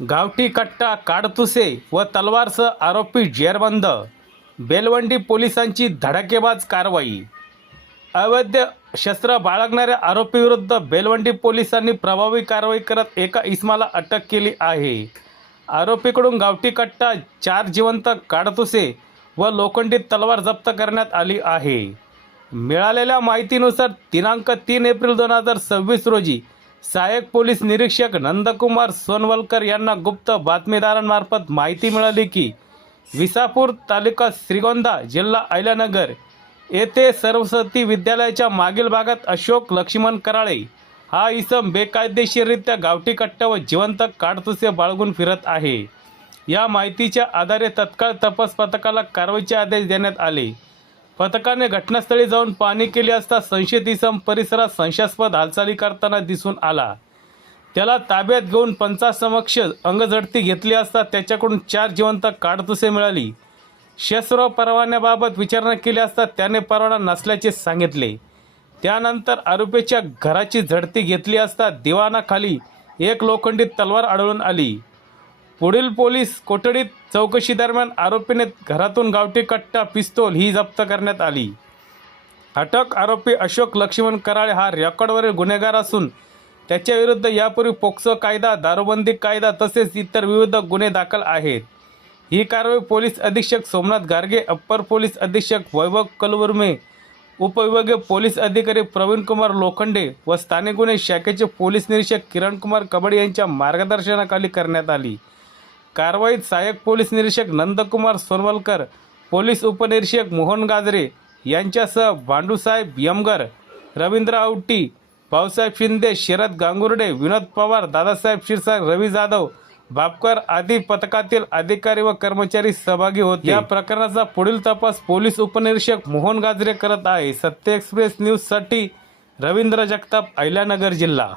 गावठी कट्टा, काडतुसे व तलवारसह आरोपी जेरबंद. बेलवंडी पोलिसांची धडाकेबाज कारवाई. अवैध शस्त्र बाळगणाऱ्या आरोपीविरुद्ध बेलवंडी पोलिसांनी प्रभावी कारवाई करत एका इसमाला अटक केली आहे. आरोपीकडून गावठी कट्टा, 4 जिवंत काडतुसे व लोखंडी तलवार जप्त करण्यात आली आहे. मिळालेल्या माहितीनुसार दिनांक 3 एप्रिल 2026 रोजी सहाय्यक पोलीस निरीक्षक नंदकुमार सोनवलकर यांना गुप्त बातमीदारांमार्फत माहिती मिळाली की विसापूर तालुका श्रीगोंदा जिल्हा अहिल्यानगर येथे सरस्वती विद्यालयाच्या मागील भागात अशोक लक्ष्मण कराळे हा इसम बेकायदेशीररित्या गावठी कट्टा व जिवंत काडतुसे बाळगून फिरत आहे. या माहितीच्या आधारे तत्काळ तपास पथकाला कारवाईचे आदेश देण्यात आले. पथकाने घटनास्थळी जाऊन पाहणी केली असता संशयित इसम परिसरात संशयास्पद हालचाली करताना दिसून आला. त्याला ताब्यात घेऊन पंचासमक्ष अंगझडती घेतली असता त्याच्याकडून 4 जिवंत काडतुसे मिळाली. शस्त्र परवान्याबाबत विचारणा केली असता त्याने परवाना नसल्याचे सांगितले. त्यानंतर आरोपीच्या घराची झडती घेतली असता दिवाणाखाली एक लोखंडी तलवार आढळून आली. पुढील पोलीस कोठडीत चौकशी दरम्यान आरोपीने घरातून गावठी कट्टा, पिस्तूल ही जप्त करण्यात आली. अटक आरोपी अशोक लक्ष्मण कराळे हा रेकॉर्डवरील गुन्हेगार असून त्याच्याविरुद्ध यापूर्वी पोक्सो कायदा, दारूबंदी कायदा तसेच इतर विविध गुन्हे दाखल आहेत. ही कारवाई पोलीस अधीक्षक सोमनाथ गार्गे, अप्पर पोलीस अधीक्षक वैभव कलवर्मे, उपविभागीय पोलीस अधिकारी प्रवीण कुमार लोखंडे व स्थानिक गुन्हे शाखेचे पोलीस निरीक्षक किरण कुमार कबडे यांच्या मार्गदर्शनाखाली करण्यात आली. कारवाईत सहाय्यक पोलीस निरीक्षक नंदकुमार सोनवलकर, पोलीस उपनिरीक्षक मोहन गाजरे यांच्यासह भांडूसाहेब यमगर, रवींद्र आवटी, भाऊसाहेब शिंदे, शरद गांगुर्डे, विनोद पवार, दादासाहेब शिरसाट, रवी जाधव, बापकर आदी पथकातील अधिकारी व कर्मचारी सहभागी होते. या प्रकरणाचा पुढील तपास पोलीस उपनिरीक्षक मोहन गाजरे करत आहे. सत्य एक्सप्रेस न्यूजसाठी रवींद्र जगताप, अहिल्यानगर जिल्हा.